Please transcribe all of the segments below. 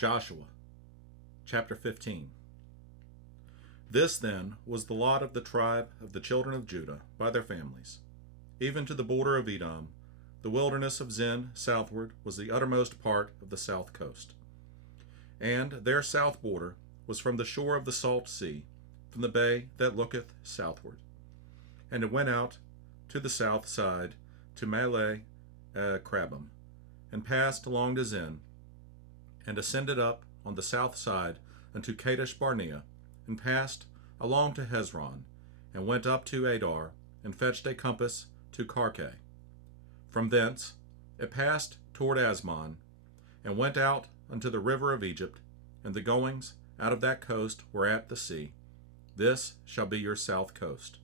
Joshua, chapter 15. This then was the lot of the tribe of the children of Judah by their families. Even to the border of Edom, the wilderness of Zin southward was the uttermost part of the south coast. And their south border was from the shore of the salt sea, from the bay that looketh southward. And it went out to the south side to Malay Crabim, and passed along to Zin, and ascended up on the south side unto Kadesh Barnea, and passed along to Hezron, and went up to Adar, and fetched a compass to Karkeh. From thence it passed toward Asmon, and went out unto the river of Egypt, and the goings out of that coast were at the sea. This shall be your south coast.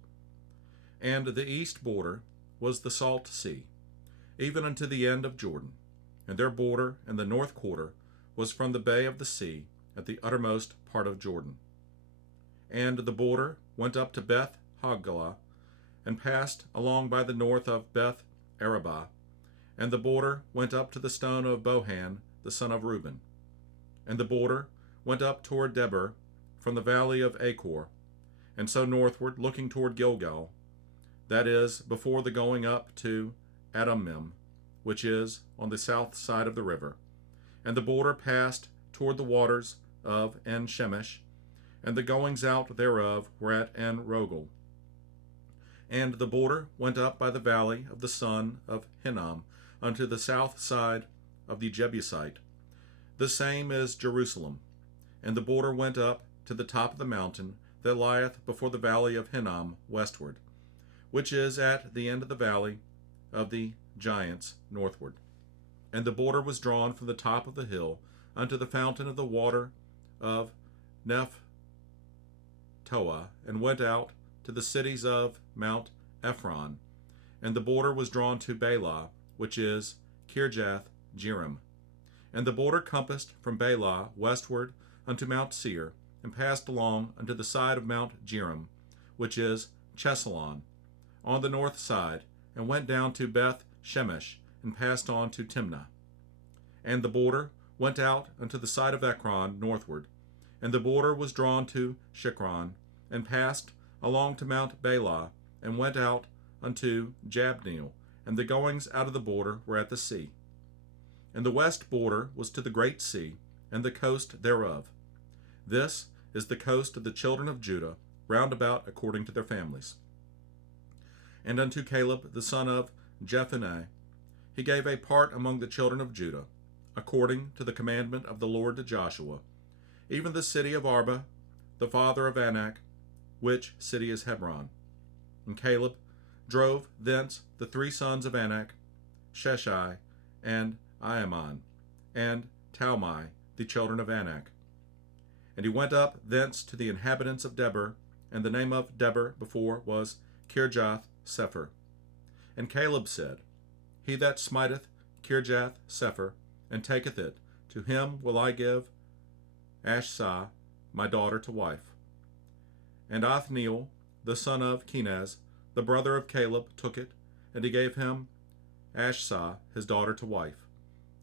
And the east border was the salt sea, even unto the end of Jordan, and their border in the north quarter was from the bay of the sea at the uttermost part of Jordan. And the border went up to Beth Hoglah, and passed along by the north of Beth Arabah, and the border went up to the stone of Bohan the son of Reuben. And the border went up toward Debir from the valley of Achor, and so northward, looking toward Gilgal, that is, before the going up to Adammim, which is on the south side of the river. And the border passed toward the waters of En Shemesh, and the goings out thereof were at En Rogel. And the border went up by the valley of the son of Hinnom unto the south side of the Jebusite. The same is Jerusalem. And the border went up to the top of the mountain that lieth before the valley of Hinnom westward, which is at the end of the valley of the giants northward. And the border was drawn from the top of the hill unto the fountain of the water of Nephtoah, and went out to the cities of Mount Ephron. And the border was drawn to Baalah, which is Kirjath Jearim. And the border compassed from Baalah westward unto Mount Seir, and passed along unto the side of Mount Jearim, which is Chesalon, on the north side, and went down to Beth Shemesh, and passed on to Timnah. And the border went out unto the side of Ekron northward, and the border was drawn to Shikron, and passed along to Mount Baalah, and went out unto Jabneel, and the goings out of the border were at the sea. And the west border was to the great sea, and the coast thereof. This is the coast of the children of Judah, round about according to their families. And unto Caleb the son of Jephunneh he gave a part among the children of Judah, according to the commandment of the Lord to Joshua, even the city of Arba, the father of Anak, which city is Hebron. And Caleb drove thence the three sons of Anak, Sheshai, and Ahiman, and Talmai, the children of Anak. And he went up thence to the inhabitants of Debir, and the name of Debir before was Kirjath Sepher. And Caleb said, He that smiteth Kirjath Sepher, and taketh it, to him will I give Ashsah, my daughter, to wife. And Othniel, the son of Kenaz, the brother of Caleb, took it, and he gave him Ashsah, his daughter, to wife.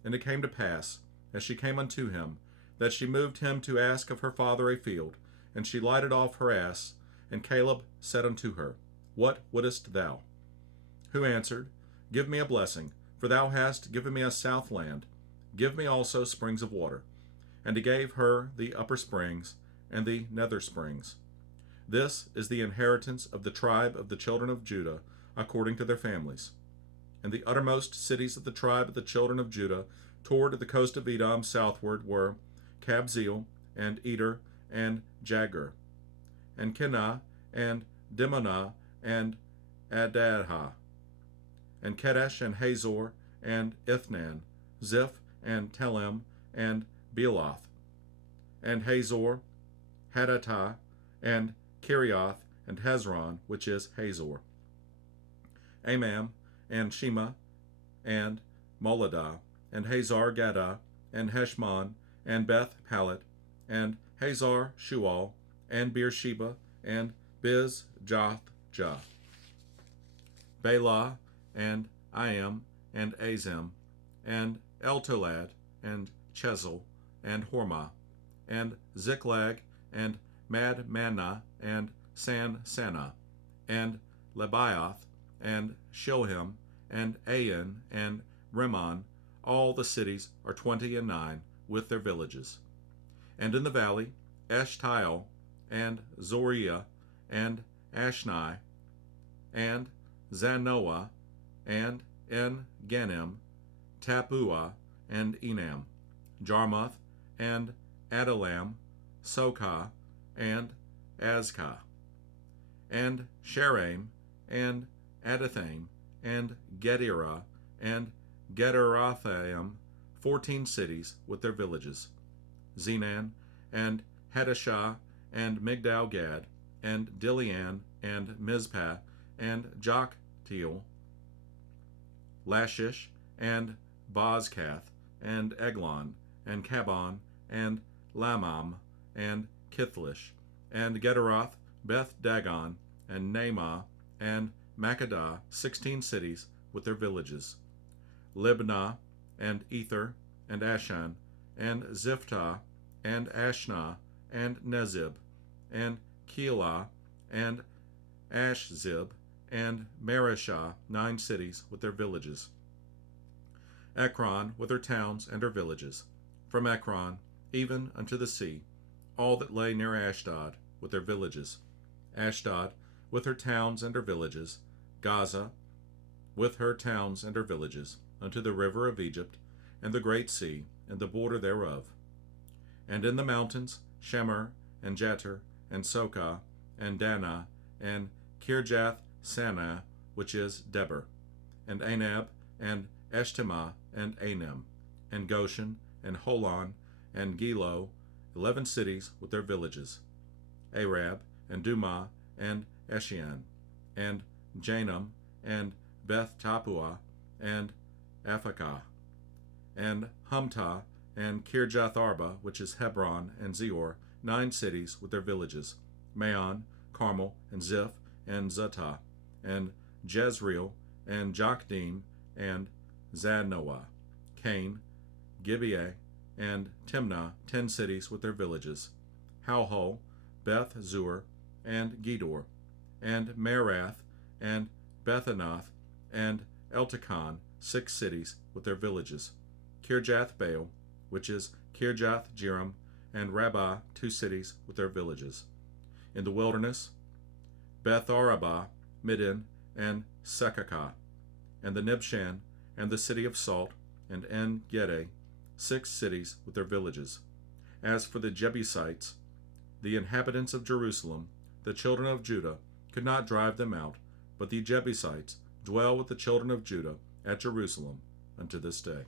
And it came to pass, as she came unto him, that she moved him to ask of her father a field, and she lighted off her ass. And Caleb said unto her, What wouldest thou? Who answered, Give me a blessing, for thou hast given me a south land. Give me also springs of water. And he gave her the upper springs and the nether springs. This is the inheritance of the tribe of the children of Judah, according to their families. And the uttermost cities of the tribe of the children of Judah, toward the coast of Edom southward, were Kabzeel, and Eder, and Jagur, and Kenah, and Dimonah, and Adaha, and Kedesh, and Hazor, and Ithnan, Ziph, and Telem, and Bealoth, and Hazor, Hadattah, and Kirioth, and Hezron, which is Hazor, Amam, and Shema, and Moladah, and Hazar Gaddah, and Heshmon, and Beth Palet, and Hazar Shual, and Beersheba, and Biz Jah, Baalah, and Iam, and Azim, and Eltolad, and Chezel, and Hormah, and Ziklag, and Madmanna, and Sansana, and Lebaoth, and Shoham, and Ain, and Rimmon. All the cities are 29, with their villages. And in the valley, Eshtaol, and Zoriah, and Ashnai, and Zanoah, and En Genim, Tapua, and Enam, Jarmuth, and Adullam, Sokah, and Azkah, and Shaaraim, and Adathaim, and Gederah, and Gederothaim, 14 cities with their villages. Zenan, and Hadashah, and Migdal Gad, and Dilian, and Mizpah, and Joktiel, Lashish, and Bozkath, and Eglon, and Kabon, and Lamam, and Kithlish, and Gederoth, Beth Dagon, and Naamah, and Makkedah, 16 cities with their villages. Libnah, and Ether, and Ashan, and Ziphtah, and Ashnah, and Nezib, and Keilah, and Ashzib, and Mareshah, 9 cities with their villages. Ekron with her towns and her villages, from Ekron even unto the sea, all that lay near Ashdod with their villages. Ashdod with her towns and her villages, Gaza with her towns and her villages, unto the river of Egypt, and the great sea, and the border thereof. And in the mountains, Shemer, and Jatir, and Sokah, and Dana, and Kirjath Sanah, which is Debir, and Anab, and Eshtemoa, and Anim, and Goshen, and Holon, and Gilo, 11 cities with their villages. Arab, and Dumah, and Eshian, and Janum, and Beth Tapua, and Aphekah, and Humtah, and Kirjath Arba, which is Hebron, and Zior, 9 cities with their villages. Maon, Carmel, and Ziph, and Zutah, and Jezreel, and Jokdeam, and Zanoah, Cain, Gibeah, and Timnah, 10 cities with their villages. Halhul, Beth Zur, and Gedor, and Merath, and Bethanath, and Eltekon, 6 cities with their villages. Kirjath Baal, which is Kirjath Jearim, and Rabbah, 2 cities with their villages. In the wilderness, Beth Arabah, Middin, and Sekakah, and the Nibshan, and the city of Salt, and En Gedi, 6 cities with their villages. As for the Jebusites, the inhabitants of Jerusalem, the children of Judah, could not drive them out, but the Jebusites dwell with the children of Judah at Jerusalem unto this day.